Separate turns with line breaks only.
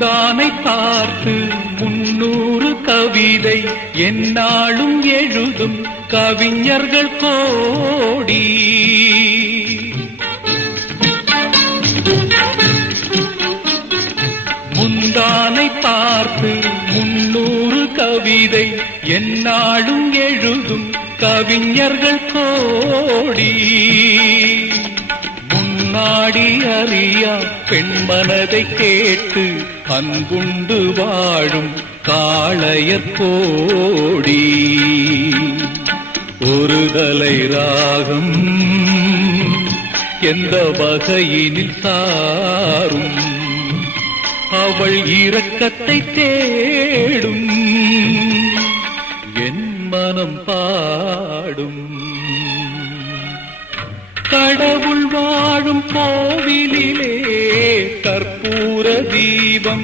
தானை பார்த்து முன்னூறு கவிதை என்னாலும் எழுதும் கவிஞர்கள் கோடி. முந்தானை பார்த்து முன்னூறு கவிதை என்னாலும் எழுதும் கவிஞர்கள் கோடி. நாடி அறியா பெண் மனதை கேட்டு அன்புண்டு வாழும் காளையர் கோடி ஒரு தலை ராகம் எந்த வகையினில் தாரும்? அவள் இரக்கத்தை தேடும் என் மனம் பாடும். கட കോവിലിലെ കർപ്പൂര ദീപം.